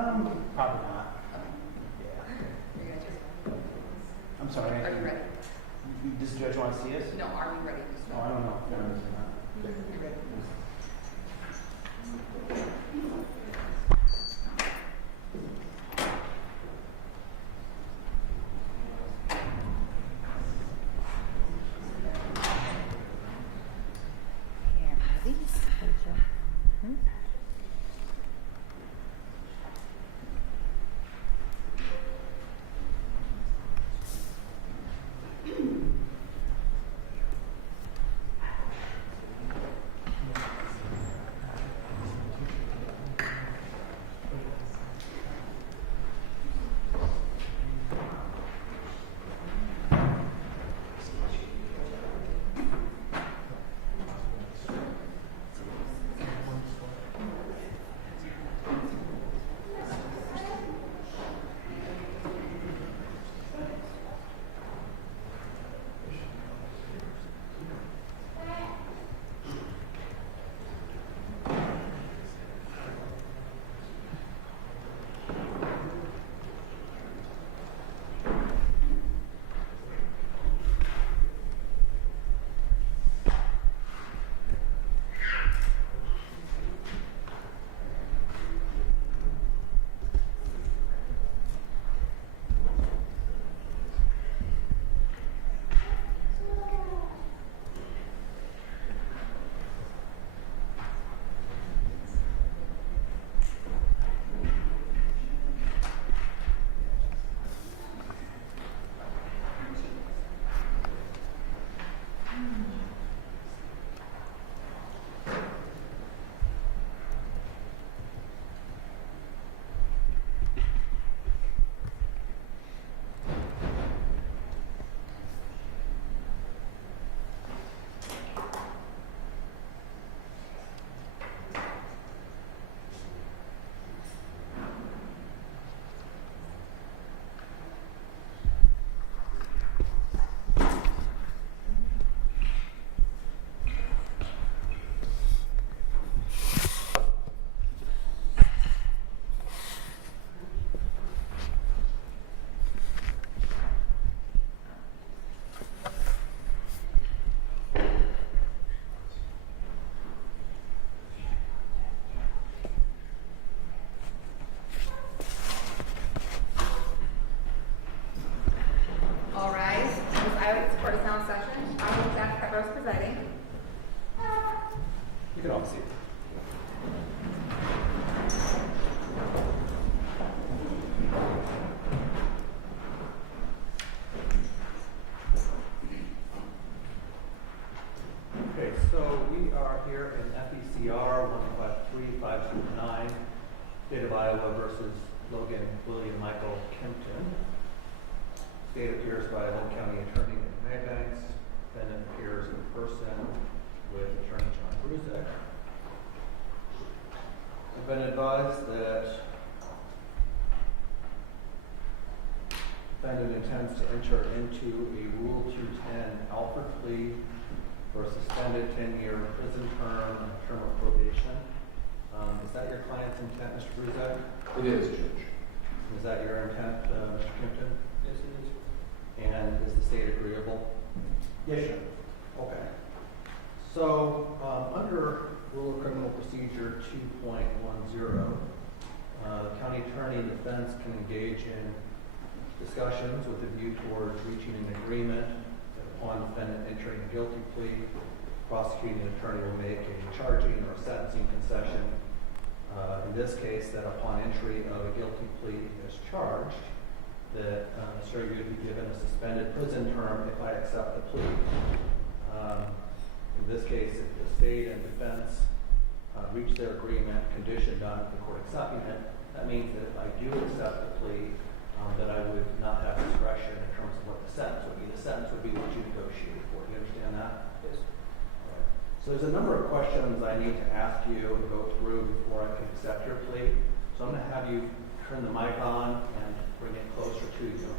Probably not. Yeah. You're gonna just, I'm sorry. are you ready? Does the judge want to see us? No, are we ready to No, start? I don't know if they're or not. You're ready. All rise. This item is for a sound session. I will Jack Pepper's presiding. You can all see it. Okay, so we are here in FECR 153509, State of Iowa versus Logan William Michael Kimpton. State appears by Logan County Attorney Nick Maybanks. Defendant appears in person with Attorney John Bruzek. I've been advised that defendant intends to enter into a Rule 210 Alford plea for a suspended 10-year prison term and a term of probation. Is that your client's intent, Mr. Bruzek? It is, Judge. Is that your intent, Mr. Kimpton? Yes, it is. And is the state agreeable? Yes, sir. Okay. So, under Rule of Criminal Procedure 2.10, the county attorney and defense can engage in discussions with a view towards reaching an agreement that upon defendant entering a guilty plea, prosecuting attorney will make a charging or sentencing concession. In this case, that upon entry of a guilty plea as charged, that Mr. you would be given a suspended prison term if I accept the plea. In this case, if the state and defense reach their agreement conditioned on the court accepting it, that means that if I do accept the plea, that I would not have discretion in terms of what the sentence would be. The sentence would be what you negotiated for. Do you understand that? Yes. Right. So there's a number of questions I need to ask you and go through before I can accept your plea. So I'm going to have you turn the mic on and bring it closer to you.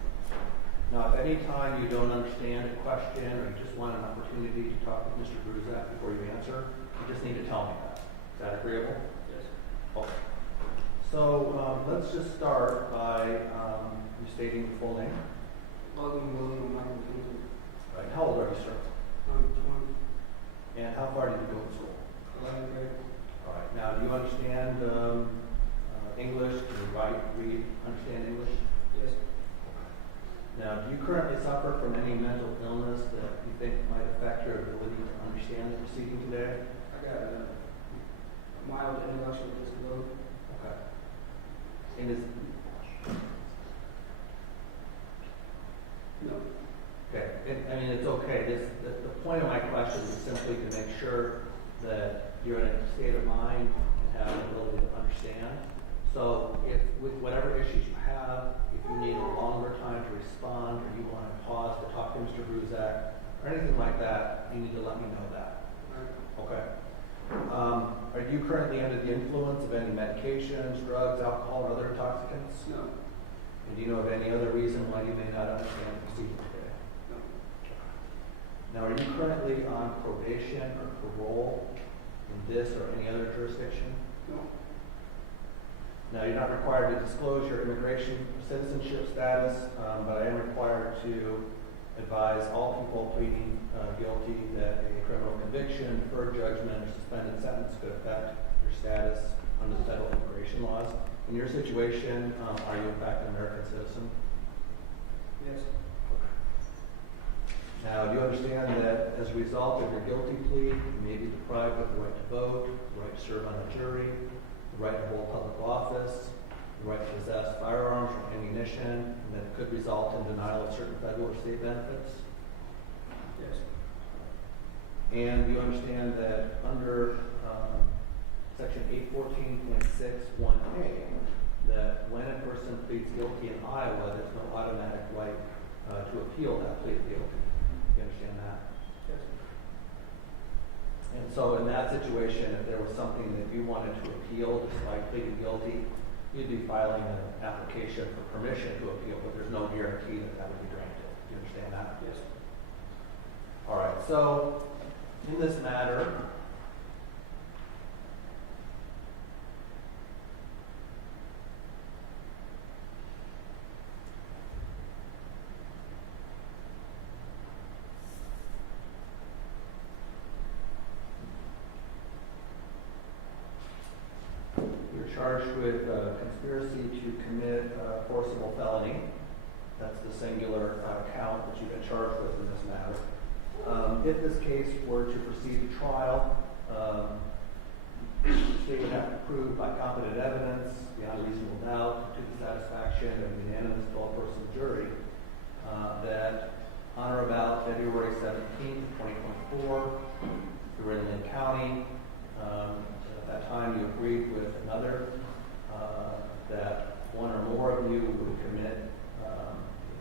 Now, if any time you don't understand a question or you just want an opportunity to talk with Mr. Bruzak before you answer, you just need to tell me that. Is that agreeable? Yes. Okay. Let's just start by you stating your full name. Logan Kimpton. Right. How old are you, sir? I'm 20. And how far did you go to school? 11th grade. All right. Now, do you understand English? Can you write, read, understand English? Yes. Now, do you currently suffer from any mental illness that you think might affect your ability to understand the proceeding today? I got a mild intellectual disability. Okay. And is No. okay. I mean, it's okay. The point of my question is simply to make sure that you're in a state of mind and have an ability to understand. So, if with whatever issues you have, if you need a longer time to respond, or you want to pause to talk to Mr. Bruzak, or anything like that, you need to let me know that. Right. Okay. Are you currently under the influence of any medications, drugs, alcohol, or other intoxicants? No. And do you know of any other reason why you may not understand the proceeding today? No. Now, are you currently on probation or parole in this or any other jurisdiction? No. Now, you're not required to disclose your immigration or citizenship status, but I am required to advise all people pleading guilty that a criminal conviction, deferred judgment, or suspended sentence could affect your status under the federal immigration laws. In your situation, are you in fact an American citizen? Yes. Now, do you understand that as a result of your guilty plea, you may be deprived of the right to vote, the right to serve on a jury, the right to hold public office, the right to possess firearms or ammunition, and that could result in denial of certain federal or state benefits? Yes. And do you understand that under Section 814.61A, that when a person pleads guilty in Iowa, there's no automatic right to appeal that plea of guilty? Do you understand that? Yes. And so in that situation, if there was something that you wanted to appeal despite pleading guilty, you'd be filing an application for permission to appeal, but there's no guarantee that that would be granted. Do you understand that? Yes. All right. So in this matter, you're charged with conspiracy to commit forcible felony. That's the singular count that you've been charged with in this matter. If this case were to proceed to trial, the state would have to prove by competent evidence, beyond reasonable doubt, to the satisfaction of a unanimous 12-person jury, that on or about February 17th, 2024, you were in Lynn County. At that time, you agreed with another that one or more of you would commit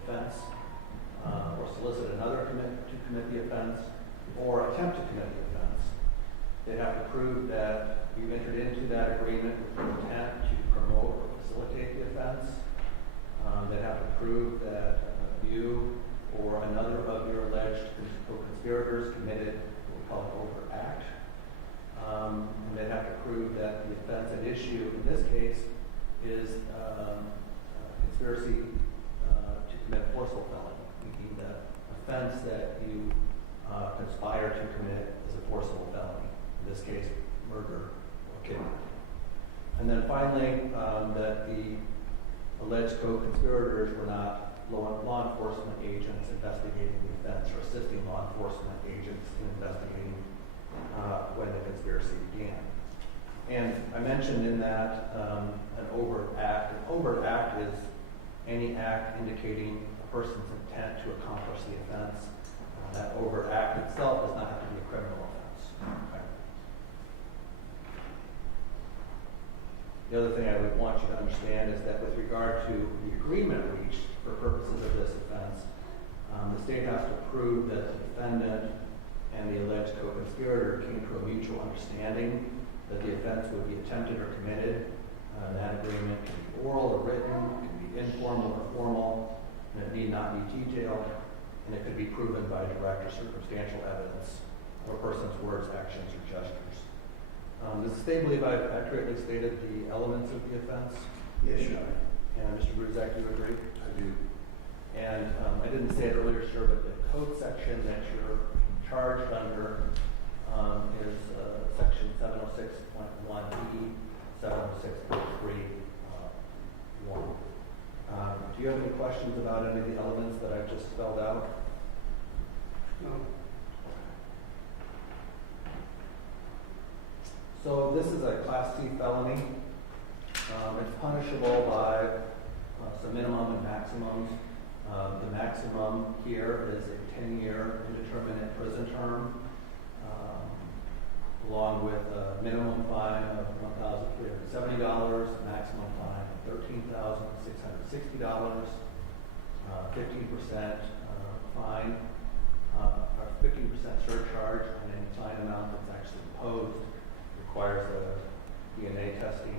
offense, or solicit another to commit the offense, or attempt to commit the offense. They'd have to prove that you entered into that agreement with the intent to promote or facilitate the offense. They'd have to prove that you or another of your alleged co-conspirators committed what we call an overt act. And they'd have to prove that the offense at issue in this case is conspiracy to commit forcible felony, meaning the offense that you conspire to commit is a forcible felony. In this case, murder or kidnapping. And then finally, that the alleged co-conspirators were not law enforcement agents investigating the offense or assisting law enforcement agents in investigating when the conspiracy began. And I mentioned in that an overt act. An overt act is any act indicating a person's intent to accomplish the offense. That overt act itself does not have to be a criminal offense. Okay. The other thing I would want you to understand is that with regard to the agreement reached for purposes of this offense, the state has to prove that the defendant and the alleged co-conspirator came to a mutual understanding that the offense would be attempted or committed. That agreement can be oral or written, it can be informal or formal, and it need not be detailed, and it could be proven by direct or circumstantial evidence of a person's words, actions, or gestures. Does the state believe I've accurately stated the elements of the offense? Yes, Your Honor. And Mr. Bruzak, you agree? I do. And I didn't say it earlier, sir, but the code section that you're charged under is section 706.1E, 706.3.1. Do you have any questions about any of the elements that I've just spelled out? No. So this is a Class C felony. It's punishable by some minimum and maximums. The maximum here is a 10-year indeterminate prison term, along with a minimum fine of $1,370, a maximum fine of $13,660, 15% fine, or 15% surcharge on any fine amount that's actually imposed. Requires a DNA testing,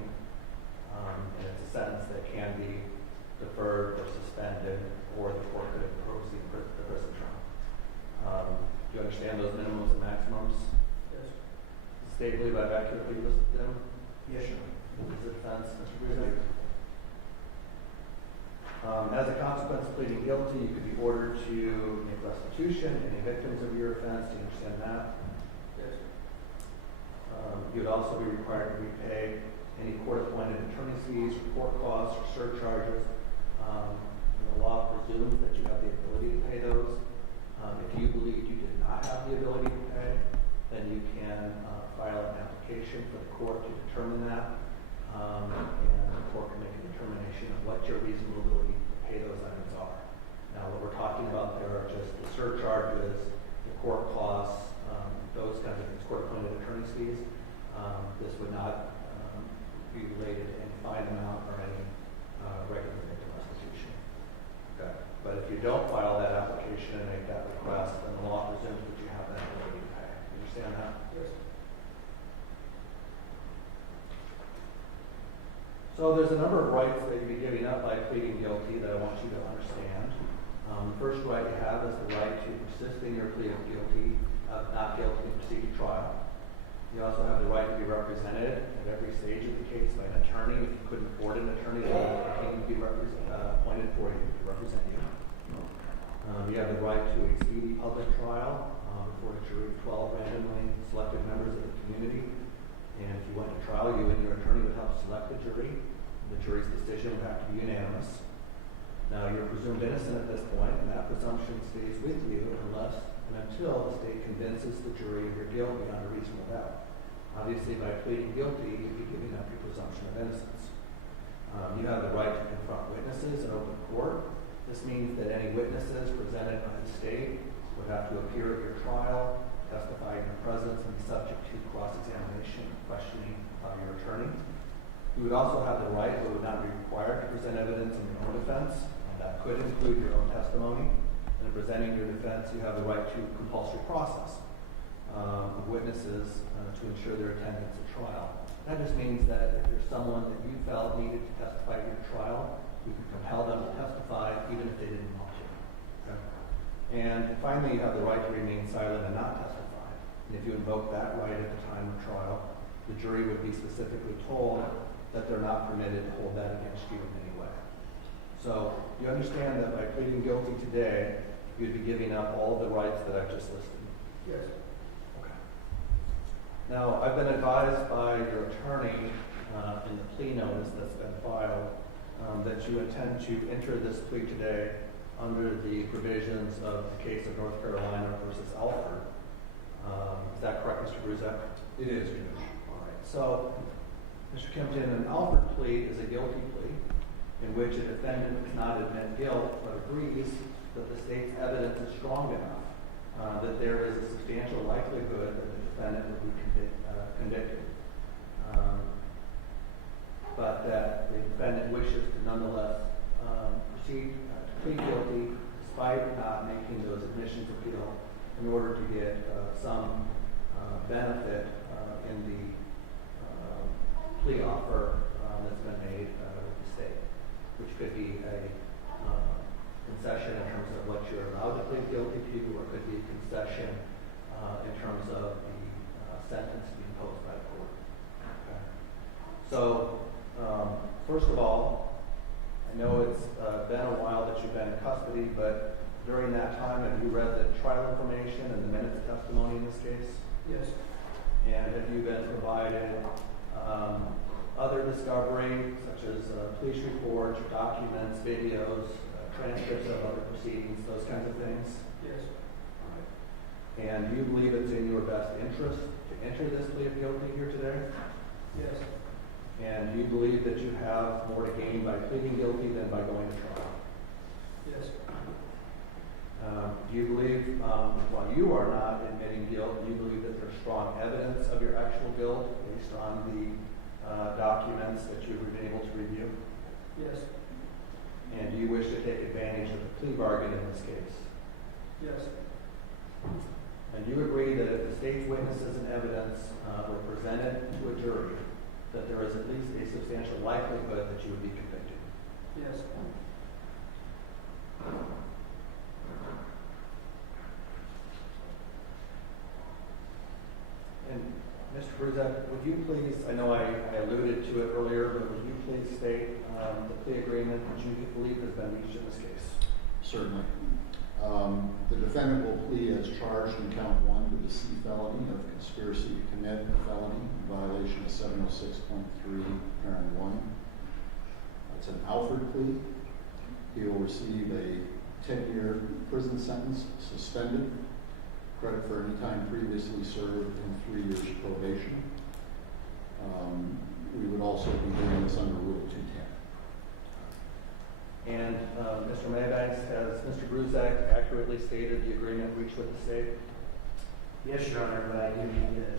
and it's a sentence that can be deferred or suspended, or the court could impose the prison term. Do you understand those minimums and maximums? Yes. Does the state believe I've accurately listed them? Yes, Your Honor. Is it defense, Mr. Bruzak? As a consequence of pleading guilty, you could be ordered to make restitution to any victims of your offense. Do you understand that? Yes. You would also be required to repay any court-appointed attorney's fees, or court costs, or surcharges. The law presumes that you have the ability to pay those. If you believe you did not have the ability to pay, then you can file an application for the court to determine that, and the court can make a determination of what your reasonable ability to pay those items are. Now, what we're talking about there are just the surcharges, the court costs, those kinds of things, court-appointed attorney's fees. This would not be related to any fine amount or any regular victim restitution. Okay. But if you don't file that application and make that request, then the law presumes that you have that ability to pay. You understand that? Yes. So there's a number of rights that you'd be giving up by pleading guilty that I want you to understand. The first right you have is the right to persist in your plea of guilty, not guilty, and proceed to trial. You also have the right to be represented at every stage of the case by an attorney. If you couldn't afford an attorney, then a king would be appointed for you to represent you. You have the right to a speedy public trial before a jury of 12 randomly selected members of the community. And if you went to trial, you and your attorney would help select the jury. The jury's decision would have to be unanimous. Now, you're presumed innocent at this point, and that presumption stays with you unless and until the state convinces the jury of your guilt beyond a reasonable doubt. Obviously, by pleading guilty, you'd be giving up your presumption of innocence. You have the right to confront witnesses in open court. This means that any witnesses presented by the state would have to appear at your trial, testify in your presence, and be subject to cross-examination and questioning by your attorney. You would also have the right, but would not be required, to present evidence in your own defense. That could include your own testimony. And in presenting your defense, you have the right to compulsory process of witnesses to ensure their attendance at trial. That just means that if there's someone that you felt needed to testify at your trial, you could compel them to testify even if they didn't want to. Okay? And finally, you have the right to remain silent and not testify. And if you invoke that right at the time of trial, the jury would be specifically told that they're not permitted to hold that against you in any way. So you understand that by pleading guilty today, you'd be giving up all of the rights that I've just listed. Yes. Okay. Now, I've been advised by your attorney in the plea notice that's been filed that you intend to enter this plea today under the provisions of the case of North Carolina versus Alford. Is that correct, Mr. Bruzak? It is, Judge. All right. So, Mr. Kimpton, an Alford plea is a guilty plea in which a defendant does not admit guilt but agrees that the state's evidence is strong enough that there is a substantial likelihood that the defendant will be convicted, but that the defendant wishes to nonetheless proceed to plead guilty despite not making those admissions of guilt in order to get some benefit in the plea offer that's been made with the state, which could be a concession in terms of what you're allowed to plead guilty to, or could be a concession in terms of the sentence to be imposed by the court. First of all, I know it's been a while that you've been in custody, but during that time, have you read the trial information and the minutes of testimony in this case? Yes. And have you been provided other discovery, such as police reports, documents, videos, transcripts of other proceedings, those kinds of things? Yes. And do you believe it's in your best interest to enter this plea of guilty here today? Yes. And do you believe that you have more to gain by pleading guilty than by going to trial? Yes. Do you believe, while you are not admitting guilt, do you believe that there's strong evidence of your actual guilt based on the documents that you've been able to review? Yes. And do you wish to take advantage of the plea bargain in this case? Yes. And do you agree that if the state's witnesses and evidence were presented to a jury, that there is at least a substantial likelihood that you would be convicted? Yes. And Mr. Bruzak, would you please, I know I alluded to it earlier, but would you please state the plea agreement that you believe has been reached in this case? Certainly. The defendant will plead as charged in count 1 to the C felony of conspiracy to commit a felony in violation of 706.3, parent 1. It's an Alford plea. He will receive a 10-year prison sentence, suspended, credit for any time previously served, and 3 years probation. We would also be doing this under Rule 210. And Mr. Maybanks, has Mr. Bruzak accurately stated the agreement reached with the state? Yes, Your Honor, but I do need to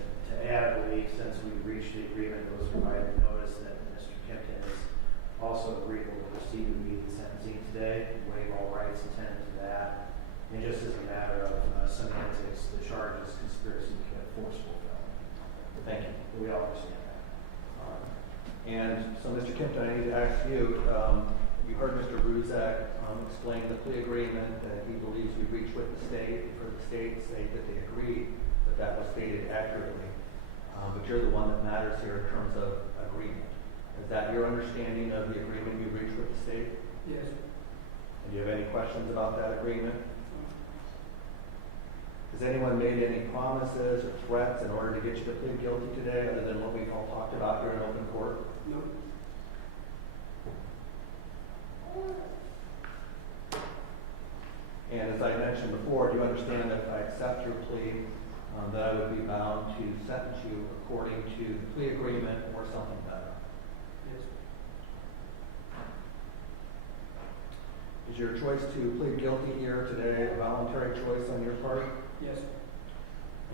add, I believe, since we reached the agreement that was provided notice that Mr. Kimpton is also agreeable to proceed with the sentencing today, waive all rights attendant to that. And just as a matter of semantics, the charge is conspiracy to commit forcible felony. Thank you. We all understand that. And so, Mr. Kimpton, I need to ask you, you heard Mr. Bruzak explain the plea agreement that he believes we reached with the state, for the state to say that they agreed that that was stated accurately. But you're the one that matters here in terms of agreement. Is that your understanding of the agreement you reached with the state? Yes. And do you have any questions about that agreement? Has anyone made any promises or threats in order to get you to plead guilty today, other than what we've all talked about here in open court? No. And as I mentioned before, do you understand that if I accept your plea, that I would be bound to sentence you according to the plea agreement or something better? Yes. Is your choice to plead guilty here today a voluntary choice on your part? Yes.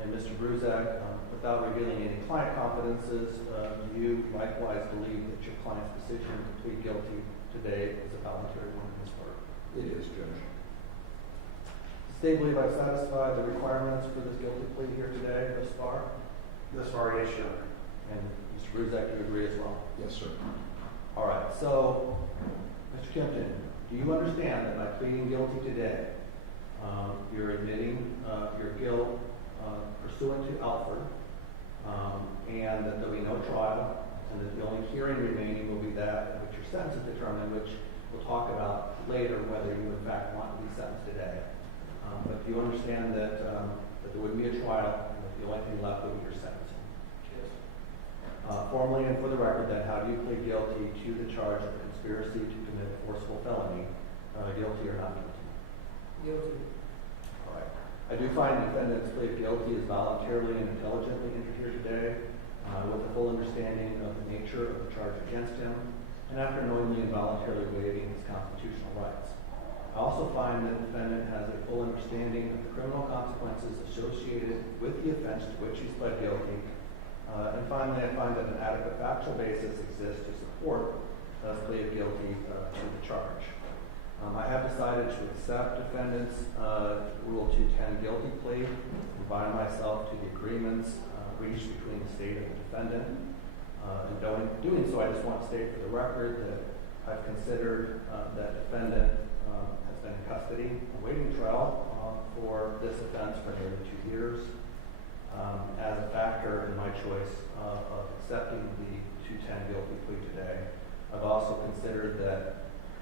And Mr. Bruzak, without revealing any client confidences, do you likewise believe that your client's decision to plead guilty today is a voluntary one on his part? It is, Judge. Does the state believe I've satisfied the requirements for this guilty plea here today thus far? Thus far, yes, Your Honor. And Mr. Bruzak, you agree as well? Yes, sir. All right, so, Mr. Kimpton, do you understand that by pleading guilty today, you're admitting your guilt pursuant to Alford, and that there'll be no trial, and that the only hearing remaining will be that in which your sentence is determined, which we'll talk about later whether you in fact want to be sentenced today. But do you understand that there wouldn't be a trial, and that the only thing left would be your sentencing? Yes. Formally and for the record, then, how do you plead guilty to the charge of conspiracy to commit a forcible felony, guilty or not guilty? Guilty. All right. I do find the defendant's plea of guilty is voluntarily and intelligently entered here today, with a full understanding of the nature of the charge against him, and after knowingly and voluntarily waiving his constitutional rights. I also find that the defendant has a full understanding of the criminal consequences associated with the offense to which he's pled guilty. And finally, I find that an adequate factual basis exists to support the plea of guilty to the charge. I have decided to accept defendant's Rule 210 guilty plea and bind myself to the agreements reached between the state and the defendant. In doing so, I just want to state for the record that I've considered that defendant has been in custody awaiting trial for this offense for nearly 2 years. As a factor in my choice of accepting the 210 guilty plea today, I've also considered that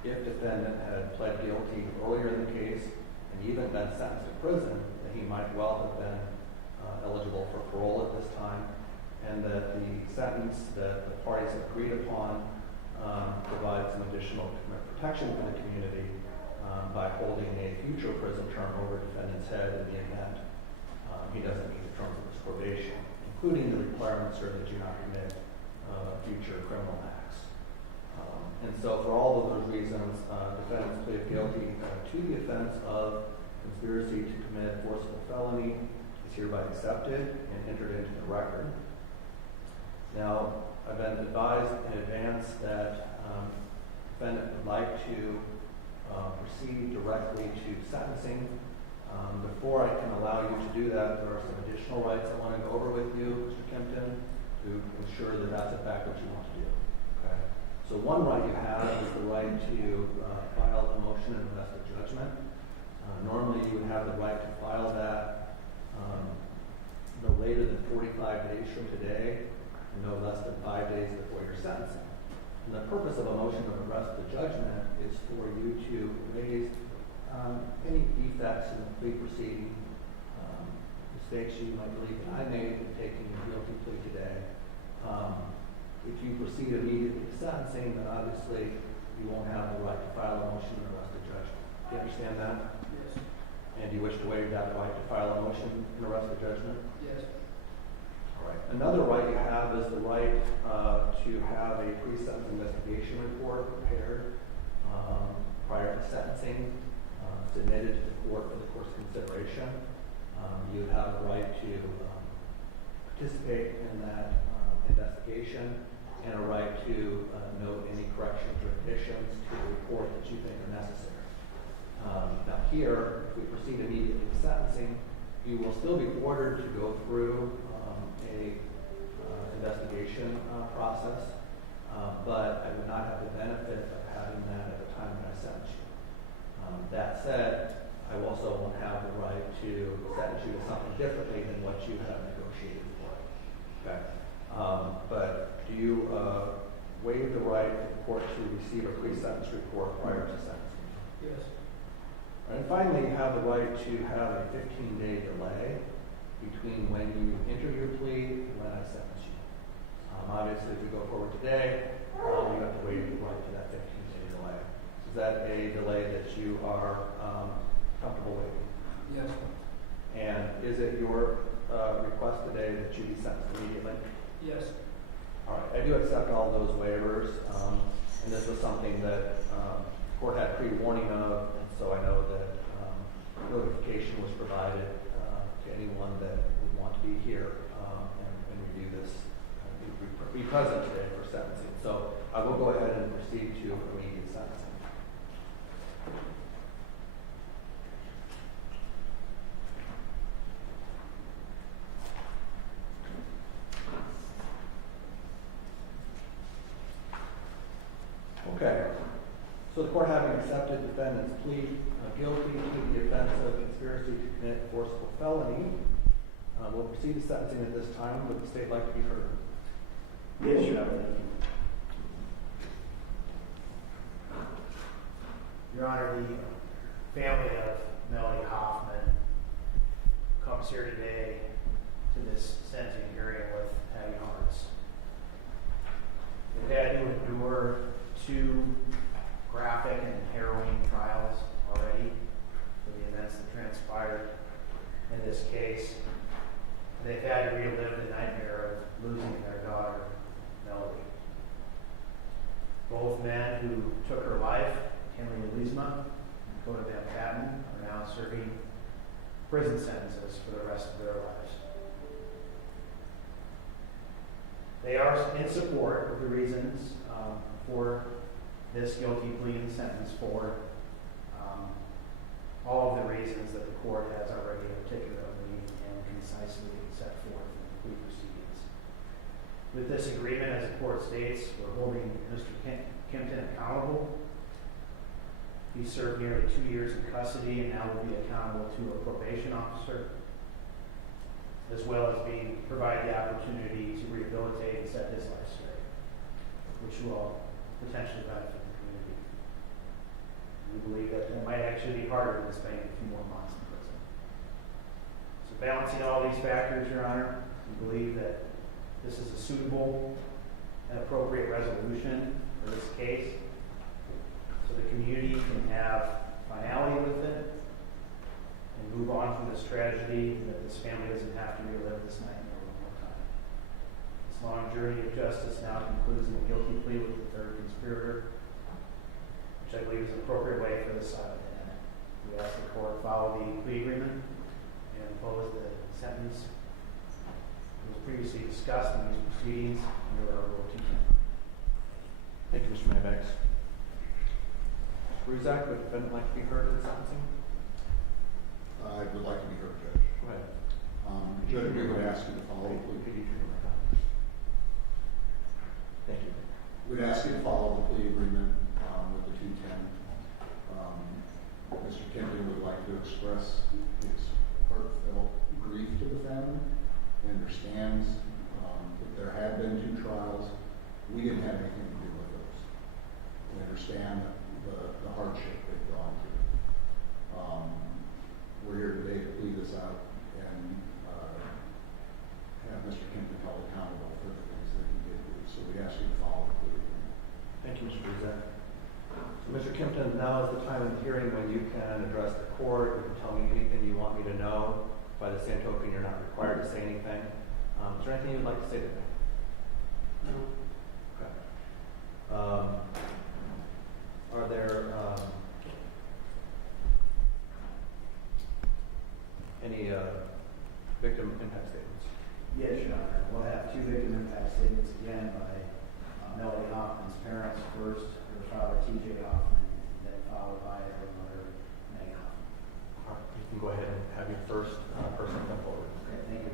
if defendant had pled guilty earlier in the case and even been sentenced to prison, that he might well have been eligible for parole at this time, and that the sentence that the parties have agreed upon provides some additional protection for the community by holding a future prison term over defendant's head in the event he doesn't meet the terms of his probation, including the requirements that you not commit future criminal acts. And so for all of those reasons, defendant's plea of guilty to the offense of conspiracy to commit forcible felony is hereby accepted and entered into the record. Now, I've been advised in advance that defendant would like to proceed directly to sentencing. Before I can allow you to do that, there are some additional rights I want to go over with you, Mr. Kimpton, to ensure that that's in fact what you want to do. Okay? So one right you have is the right to file a motion and arrest of judgment. Normally you would have the right to file that no later than 45 days from today and no less than 5 days before your sentencing. And the purpose of a motion of arrest of judgment is for you to raise any defects in the plea proceeding, mistakes you might believe that I made in taking a guilty plea today. If you proceed immediately to sentencing, then obviously you won't have the right to file a motion and arrest of judgment. Do you understand that? Yes. And do you wish to waive that right to file a motion and arrest of judgment? Yes. All right. Another right you have is the right to have a pre-sentence investigation report prepared prior to sentencing, submitted to the court for the court's consideration. You have the right to participate in that investigation and a right to note any corrections or additions to the report that you think are necessary. Now here, if we proceed immediately to sentencing, you will still be ordered to go through a investigation process, but I would not have the benefit of having that at the time that I sentence you. That said, I also won't have the right to sentence you to something differently than what you have negotiated for. Okay. But do you waive the right for the court to receive a pre-sentence report prior to sentencing? Yes. And finally, you have the right to have a 15-day delay between when you enter your plea and when I sentence you. Obviously, if we go forward today, you have to waive the right to that 15-day delay. Is that a delay that you are comfortable waiving? Yes. And is it your request today that you be sentenced immediately? Yes. All right, I do accept all those waivers, and this was something that the court had pre-warning of, and so I know that notification was provided to anyone that would want to be here and review this, be present today for sentencing. So I will go ahead and proceed to immediate sentencing. Okay, so the court having accepted defendant's plea guilty to the offense of conspiracy to commit forcible felony, will proceed to sentencing at this time. Would the state like to be heard? Yes, Your Honor. Your Honor, the family of Melody Hoffman comes here today to this sentencing hearing with heavy hearts. They've had to endure 2 graphic and harrowing trials already for the events that transpired in this case. And they've had to relive the nightmare of losing their daughter, Melody. Both men who took her life, Henry Leesma and Dakota Van Patten, are now serving prison sentences for the rest of their lives. They are in support of the reasons for this guilty plea and sentence for all of the reasons that the court has already articulately and concisely set forth in the plea proceedings. With this agreement, as the court states, we're holding Mr. Kimpton accountable. He served nearly 2 years in custody and now will be accountable to a probation officer, as well as provide the opportunity to rehabilitate and set his life straight, which will potentially benefit the community. We believe that it might actually be harder than spending a few more months in prison. So balancing all these factors, Your Honor, we believe that this is a suitable and appropriate resolution for this case, so the community can have finality with it and move on from this tragedy, that this family doesn't have to relive this nightmare one more time. This long journey of justice now concludes in a guilty plea with the third conspirator, which I believe is an appropriate way for this side to end. We ask the court follow the plea agreement and impose the sentence that was previously discussed in these proceedings under our Rule 210. Thank you, Mr. Maybex. Ruzak, would the defendant like to be heard in sentencing? I would like to be heard, Judge. Go ahead. Judge, we would ask you to follow the plea. Thank you. We'd ask you to follow the plea agreement with the 210. Mr. Kimpton would like to express his heartfelt grief to the family. He understands that there had been 2 trials. We didn't have anything to do with those. We understand the hardship they've gone through. We're here today to plead this out and have Mr. Kimpton held accountable for the things that he did do. So we ask you to follow the plea agreement. Thank you, Mr. Ruzak. So, Mr. Kimpton, now is the time of the hearing when you can address the court. You can tell me anything you want me to know. By the same token, you're not required to say anything. Is there anything you'd like to say to me? No. Okay. Are there any victim impact statements? Yes, Your Honor. We'll have 2 victim impact statements again by Melody Hoffman's parents first, her father T.J. Hoffman, and then followed by her mother Meg Hoffman. All right, you can go ahead and have your first person come forward. Okay, thank you.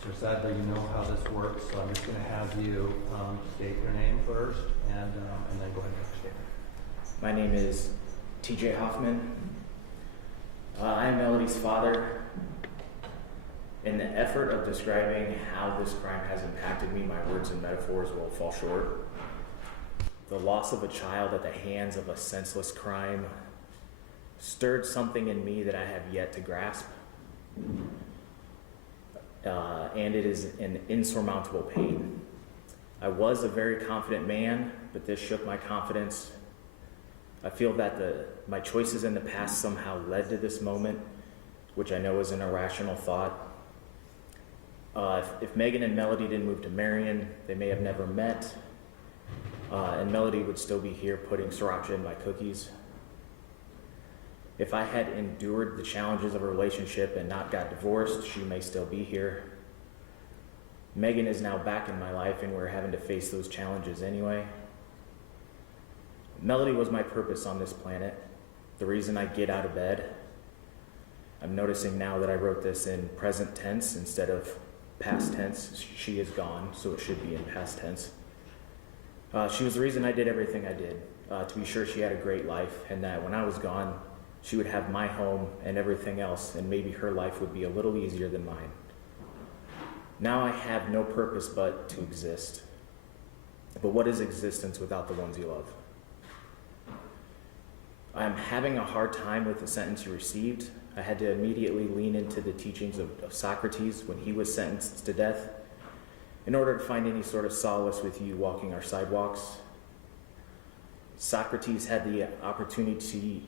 Mr. Sadler, you know how this works, so I'm just going to have you state your name first and then go ahead and make your statement. My name is T.J. Hoffman. I am Melody's father. In the effort of describing how this crime has impacted me, my words and metaphors will fall short. The loss of a child at the hands of a senseless crime stirred something in me that I have yet to grasp. And it is an insurmountable pain. I was a very confident man, but this shook my confidence. I feel that my choices in the past somehow led to this moment, which I know is an irrational thought. If Megan and Melody didn't move to Marion, they may have never met, and Melody would still be here putting sriracha in my cookies. If I had endured the challenges of a relationship and not got divorced, she may still be here. Megan is now back in my life, and we're having to face those challenges anyway. Melody was my purpose on this planet, the reason I get out of bed. I'm noticing now that I wrote this in present tense instead of past tense. She is gone, so it should be in past tense. She was the reason I did everything I did, to be sure she had a great life, and that when I was gone, she would have my home and everything else, and maybe her life would be a little easier than mine. Now I have no purpose but to exist. But what is existence without the ones you love? I'm having a hard time with the sentence you received. I had to immediately lean into the teachings of Socrates when he was sentenced to death in order to find any sort of solace with you walking our sidewalks. Socrates had the opportunity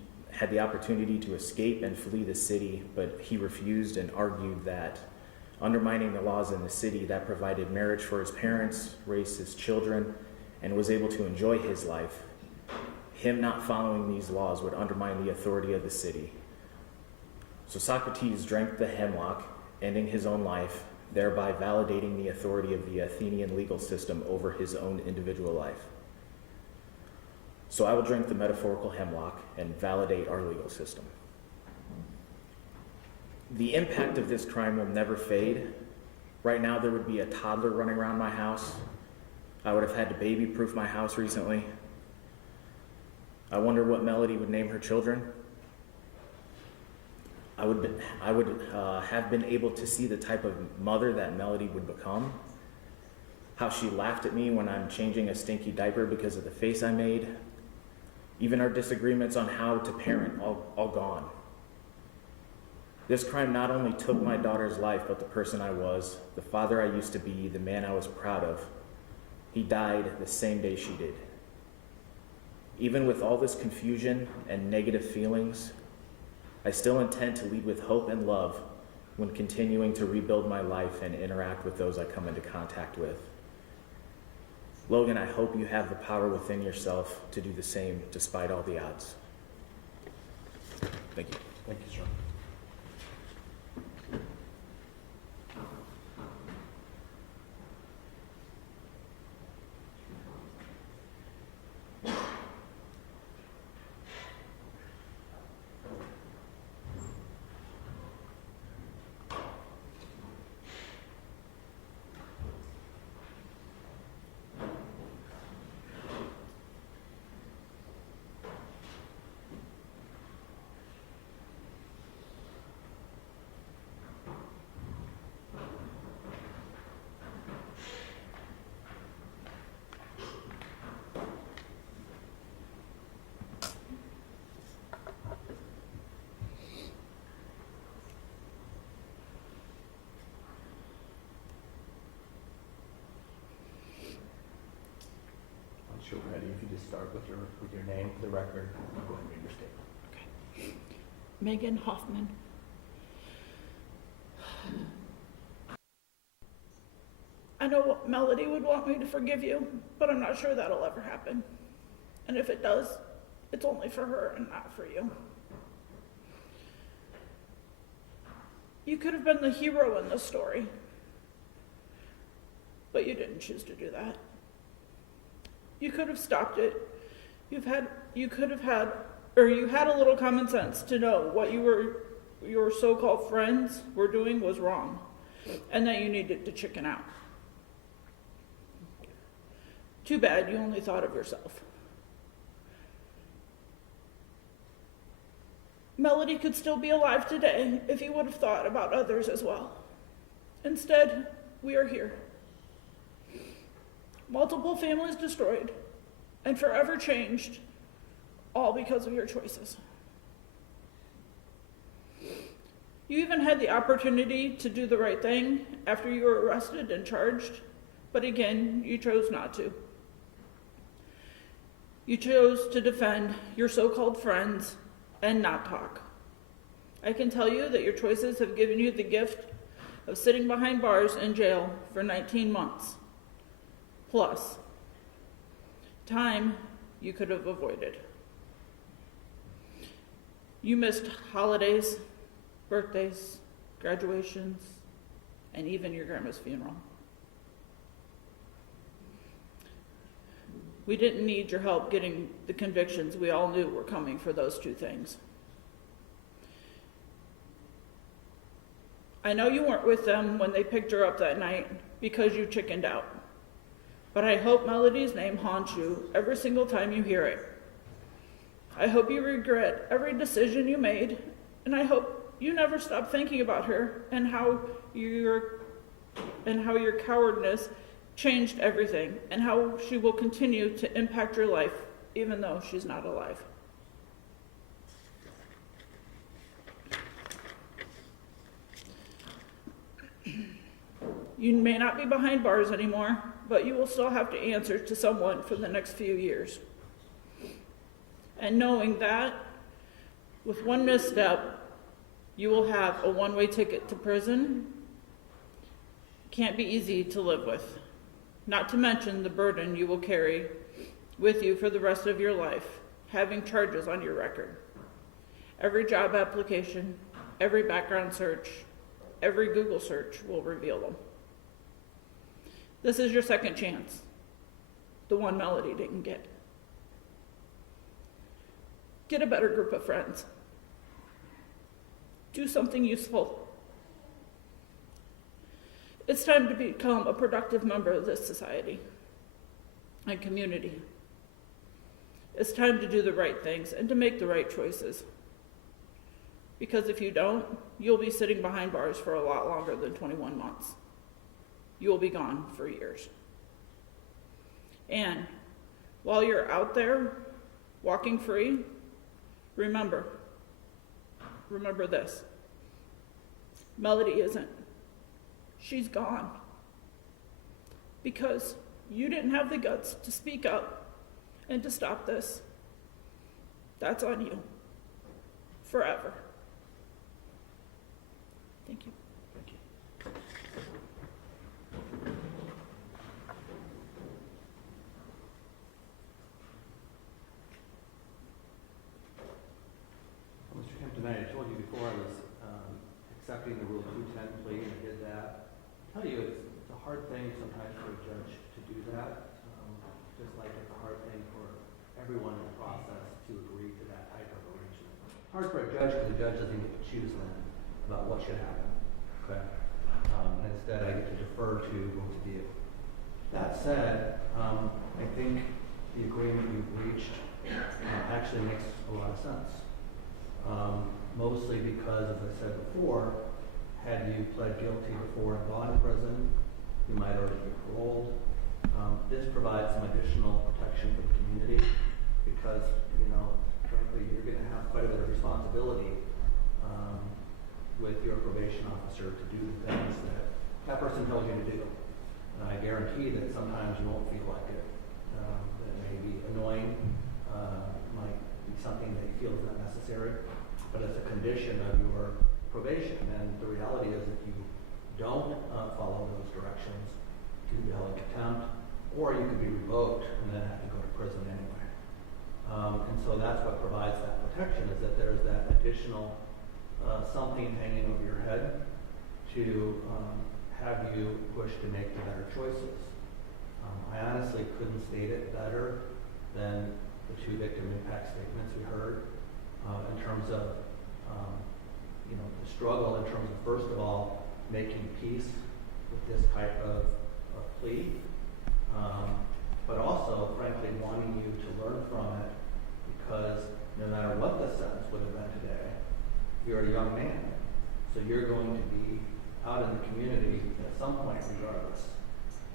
to escape and flee the city, but he refused and argued that undermining the laws in the city that provided marriage for his parents, raised his children, and was able to enjoy his life, him not following these laws would undermine the authority of the city. So Socrates drank the hemlock, ending his own life, thereby validating the authority of the Athenian legal system over his own individual life. So I will drink the metaphorical hemlock and validate our legal system. The impact of this crime will never fade. Right now, there would be a toddler running around my house. I would have had to baby-proof my house recently. I wonder what Melody would name her children. I would have been able to see the type of mother that Melody would become. How she laughed at me when I'm changing a stinky diaper because of the face I made. Even our disagreements on how to parent, all gone. This crime not only took my daughter's life, but the person I was, the father I used to be, the man I was proud of. He died the same day she did. Even with all this confusion and negative feelings, I still intend to lead with hope and love when continuing to rebuild my life and interact with those I come into contact with. Logan, I hope you have the power within yourself to do the same despite all the odds. Thank you. Thank you, sir. Once you're ready, if you just start with your name for the record, go ahead and read your statement. Megan Hoffman. I know what Melody would want me to forgive you, but I'm not sure that'll ever happen. And if it does, it's only for her and not for you. You could have been the hero in this story, but you didn't choose to do that. You could have stopped it. You had a little common sense to know what your so-called friends were doing was wrong, and that you needed to chicken out. Too bad you only thought of yourself. Melody could still be alive today if you would have thought about others as well. Instead, we are here. Multiple families destroyed and forever changed, all because of your choices. You even had the opportunity to do the right thing after you were arrested and charged, but again, you chose not to. You chose to defend your so-called friends and not talk. I can tell you that your choices have given you the gift of sitting behind bars in jail for 19 months. Plus, time you could have avoided. You missed holidays, birthdays, graduations, and even your grandma's funeral. We didn't need your help getting the convictions we all knew were coming for those two things. I know you weren't with them when they picked her up that night because you chickened out. But I hope Melody's name haunts you every single time you hear it. I hope you regret every decision you made, and I hope you never stop thinking about her and how your cowardness changed everything, and how she will continue to impact your life even though she's not alive. You may not be behind bars anymore, but you will still have to answer to someone for the next few years. And knowing that, with one misstep, you will have a one-way ticket to prison, can't be easy to live with. Not to mention the burden you will carry with you for the rest of your life, having charges on your record. Every job application, every background search, every Google search will reveal them. This is your second chance, the one Melody didn't get. Get a better group of friends. Do something useful. It's time to become a productive member of this society and community. It's time to do the right things and to make the right choices. Because if you don't, you'll be sitting behind bars for a lot longer than 21 months. You'll be gone for years. And while you're out there walking free, remember this. Melody isn't. She's gone. Because you didn't have the guts to speak up and to stop this. That's on you. Forever. Thank you. Thank you. Mr. Kimpton, I told you before I was accepting the Rule 210 plea, and I did that. I'll tell you, it's a hard thing sometimes for a judge to do that, just like it's a hard thing for everyone in the process to agree to that type of arrangement. Hard for a judge because the judge doesn't get to choose then about what should happen. Okay? And instead, I get to defer to both of you. That said, I think the agreement you've reached actually makes a lot of sense. Mostly because, as I said before, had you pled guilty before and gone to prison, you might already be paroled. This provides some additional protection for the community because, frankly, you're going to have quite a bit of responsibility with your probation officer to do the things that person told you to do. And I guarantee that sometimes you won't feel like it. That it may be annoying, might be something that you feel is not necessary, but it's a condition of your probation. And the reality is if you don't follow those directions, you can be held in contempt, or you could be revoked and then have to go to prison anyway. And so that's what provides that protection, is that there's that additional something hanging over your head to have you push to make the better choices. I honestly couldn't state it better than the two victim impact statements we heard in terms of the struggle in terms of, first of all, making peace with this type of plea, but also, frankly, wanting you to learn from it, because no matter what the sentence would have been today, you're a young man, so you're going to be out in the community at some point regardless.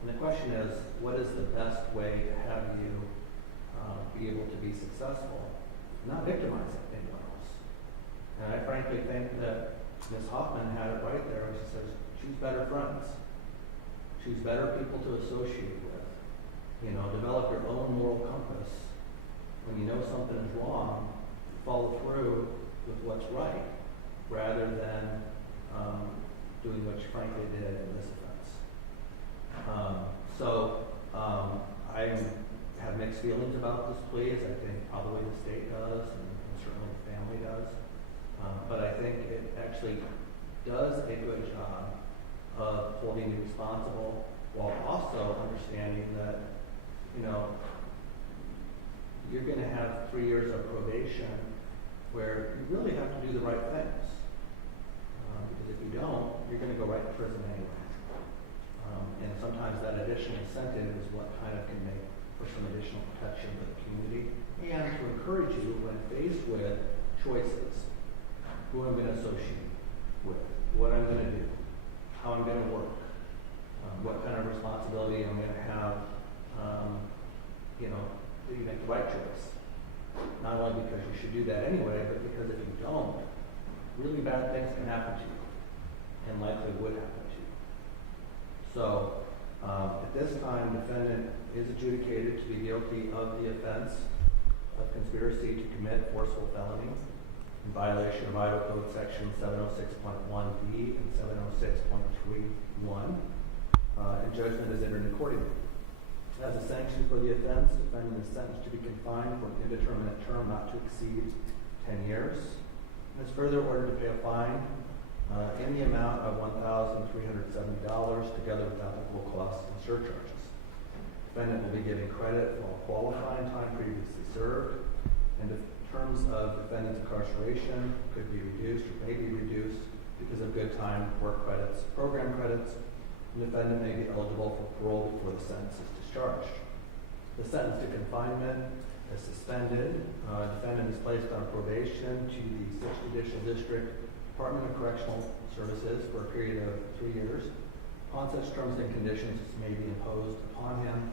And the question is, what is the best way to have you be able to be successful, not victimizing anyone else? And I frankly think that Ms. Hoffman had it right there when she says, choose better friends. Choose better people to associate with. Develop your own moral compass. When you know something is wrong, follow through with what's right, rather than doing what you frankly did in this offense. I have mixed feelings about this plea, as I think probably the state does, and certainly the family does. But I think it actually does a good job of holding you responsible, while also understanding that, you're going to have 3 years of probation where you really have to do the right things. Because if you don't, you're going to go right to prison anyway. And sometimes that additional incentive is what kind of can make for some additional protection for the community, and to encourage you when faced with choices, who I'm going to associate with, what I'm going to do, how I'm going to work, what kind of responsibility I'm going to have, that you make the right choice. Not only because you should do that anyway, but because if you don't, really bad things can happen to you, and likely would happen to you. So, at this time, defendant is adjudicated to be guilty of the offense of conspiracy to commit forcible felony in violation of Idaho Code Section 706.1b and 706.31, and judgment is entered accordingly. As a sanction for the offense, defendant is sentenced to be confined for an indeterminate term not to exceed 10 years, and is further ordered to pay a fine in the amount of $1,370, together with applicable costs and surcharges. Defendant will be given credit for all qualifying time previously served, and terms of defendant's incarceration could be reduced or may be reduced because of good time, work credits, program credits. The defendant may be eligible for parole before the sentence is discharged. The sentence to confinement is suspended. Defendant is placed on probation to the 6th Judicial District Department of Correctional Services for a period of 3 years. Upon such terms and conditions as may be imposed upon him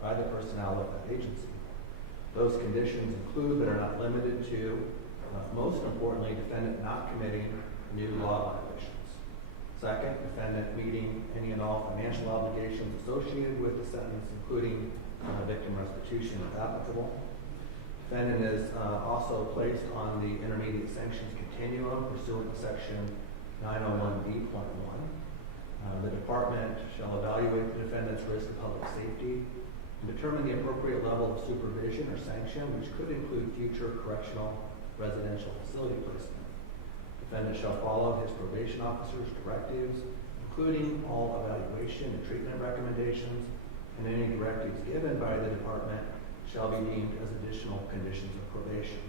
by the personnel of that agency. Those conditions include, but are not limited to, most importantly, defendant not committing new law violations. Second, defendant meeting any and all financial obligations associated with the sentence, including victim restitution if applicable. Defendant is also placed on the intermediate sanctions continuum pursuant to section 901B.1. The department shall evaluate the defendant's risk of public safety and determine the appropriate level of supervision or sanction, which could include future correctional residential facility placement. Defendant shall follow his probation officer's directives, including all evaluation and treatment recommendations, and any directives given by the department shall be deemed as additional conditions of probation.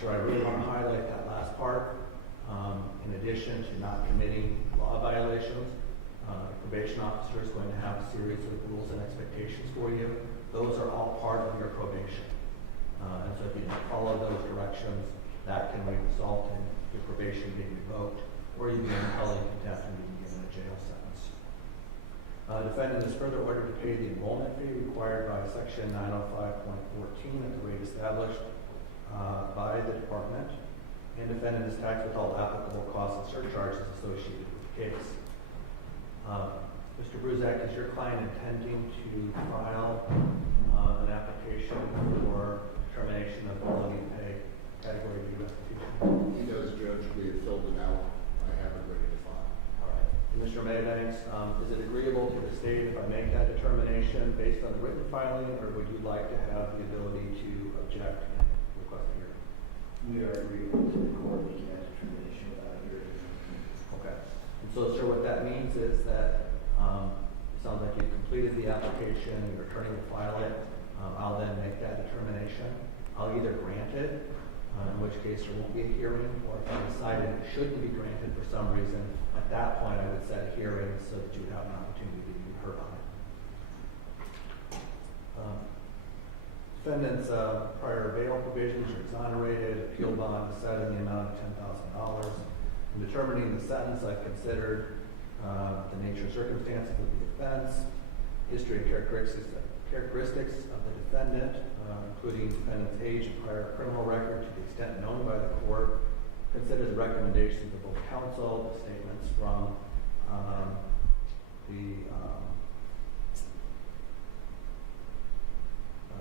So I really want to highlight that last part. In addition to not committing law violations, the probation officer is going to have a series of rules and expectations for you. Those are all part of your probation. And so if you don't follow those directions, that can result in your probation being revoked or you being held in contempt and being given a jail sentence. Defendant is further ordered to pay the enrollment fee required by section 905.14 at the rate established by the department. And defendant is taxed with all applicable costs and surcharges associated with the case. Mr. Bruzak, is your client intending to file an application for determination of ability to pay category B restitution? He does, Judge. We have filled it out. I have it ready to file. All right. And Mr. Maybanks, is it agreeable to the state if I make that determination based on the written filing, or would you like to have the ability to object and request a hearing? We are agreeable to the court making that determination without hearing. Okay. And so, sir, what that means is that it sounds like you've completed the application, your attorney will file it. I'll then make that determination. I'll either grant it, in which case there won't be a hearing, or if I decided it shouldn't be granted for some reason, at that point I would set a hearing so that you would have an opportunity to be heard on it. Defendant's prior bail provisions are exonerated. Appeal bond is set in the amount of $10,000. In determining the sentence, I've considered the nature and circumstances of the offense, history and characteristics of the defendant, including defendant's age and prior criminal record to the extent known by the court. Consider the recommendations of both counsel, the statements from the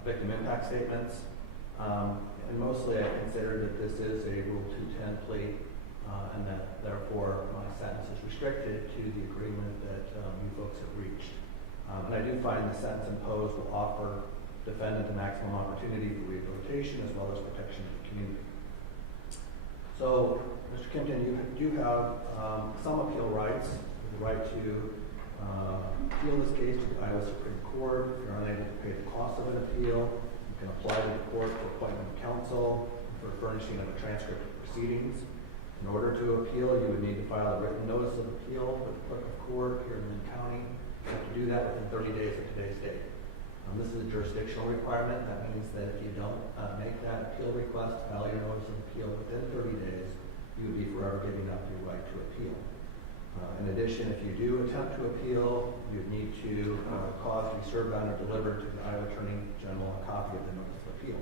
victim impact statements, and mostly I consider that this is a Rule 210 plea, and that therefore my sentence is restricted to the agreement that you folks have reached. And I do find the sentence imposed will offer defendant the maximum opportunity for rehabilitation as well as protection of the community. So, Mr. Kimpton, you do have some appeal rights, the right to appeal this case to the Iowa Supreme Court. If you're unable to pay the cost of an appeal, you can apply to the court for appointment of counsel, for furnishing of a transcript of proceedings. In order to appeal, you would need to file a written notice of appeal with the clerk of court here in Lynn County. You have to do that within 30 days of today's date. This is a jurisdictional requirement. That means that if you don't make that appeal request, file your notice of appeal within 30 days, you would be forever giving up your right to appeal. In addition, if you do attempt to appeal, you would need to cause to be served on or delivered to the Iowa Attorney General a copy of the notice of appeal.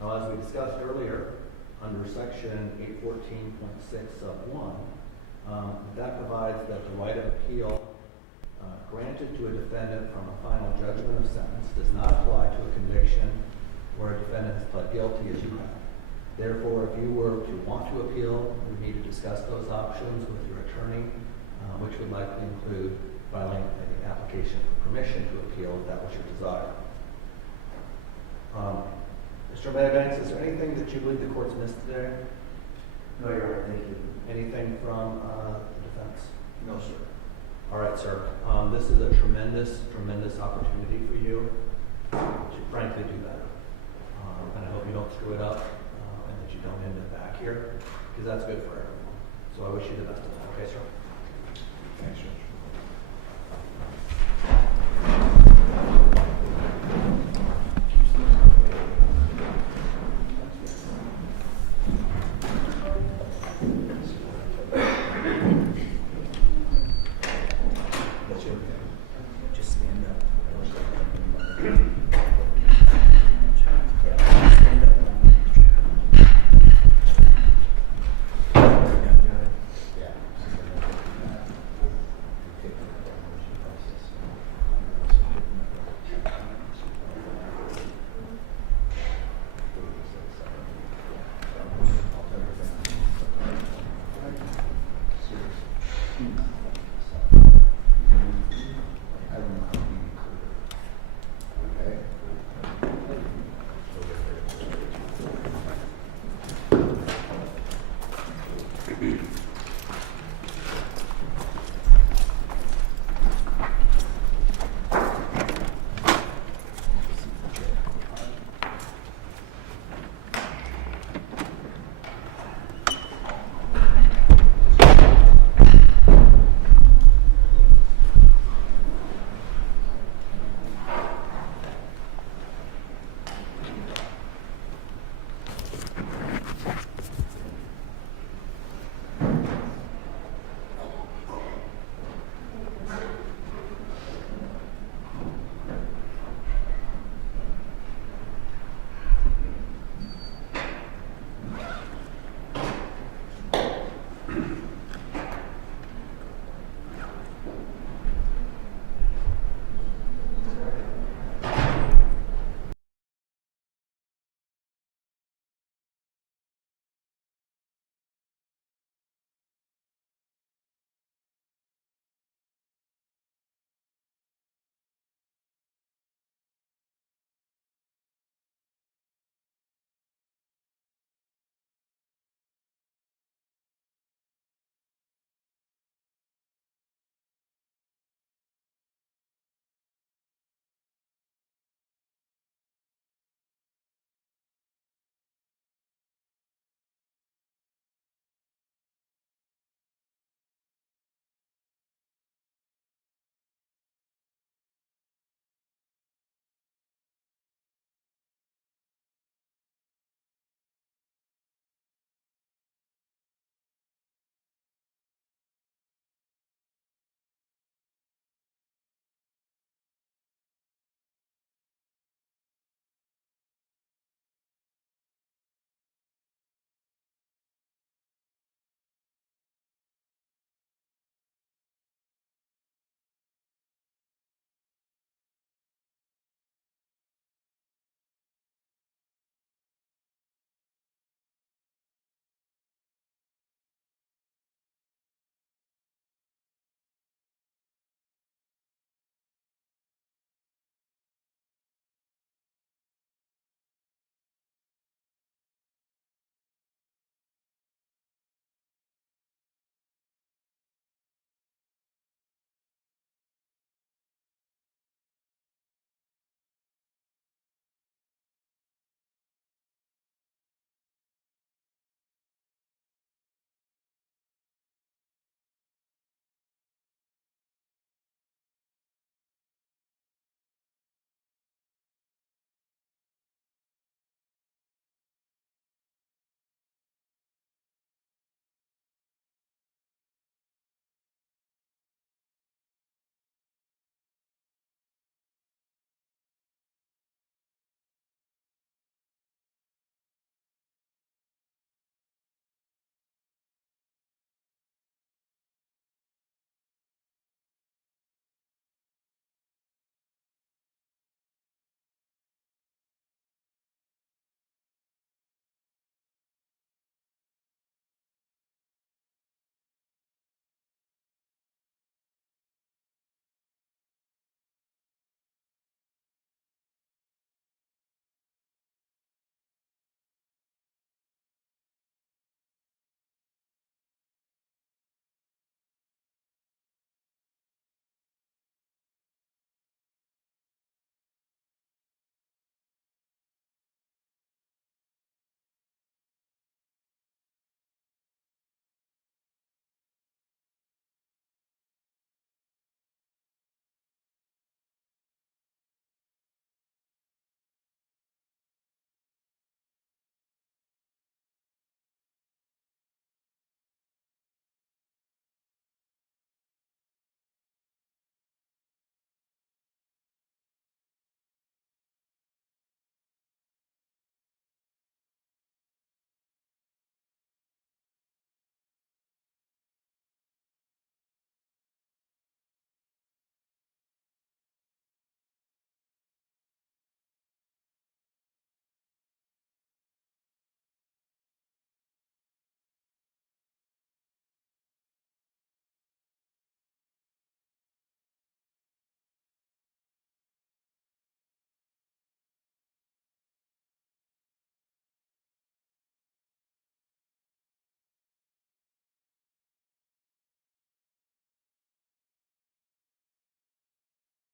Now, as we discussed earlier, under section 814.6 sub 1, that provides that the right of appeal granted to a defendant from a final judgment of sentence does not apply to a conviction where a defendant has pled guilty as you have. Therefore, if you were to want to appeal, you would need to discuss those options with your attorney, which would likely include filing an application for permission to appeal if that was your desire. Mr. Maybanks, is there anything that you believe the court's missed today? No, Your Honor, thank you. Anything from the defense? No, sir. All right, sir. This is a tremendous, tremendous opportunity for you to frankly do better. And I hope you don't screw it up. you come in and back here, because that's good for everyone. So I wish you the best of luck, okay, sir? Thanks, Judge. Just stand up. Yeah.